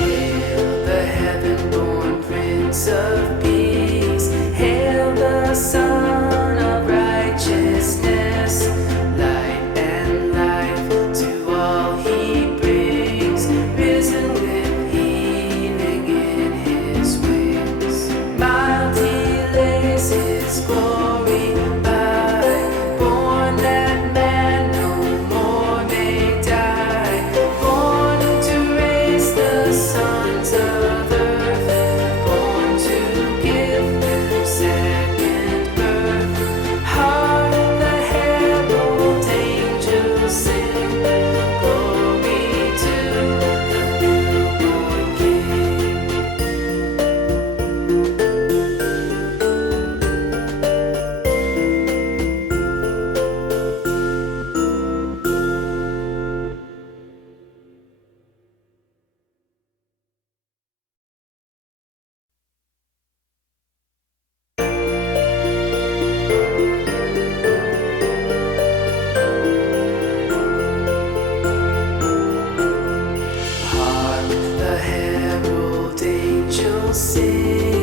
Hail the heaven-born Prince of Peace. Hail the Son of Righteousness. Light and life to all he brings. Risen with healing in his wings. Mild he lays his glory by. Born that man no more may die. Born to raise the sons of earth. Born to give them second birth. Hark the herald angels sing. Glory to the newborn King. Hark the herald angels sing.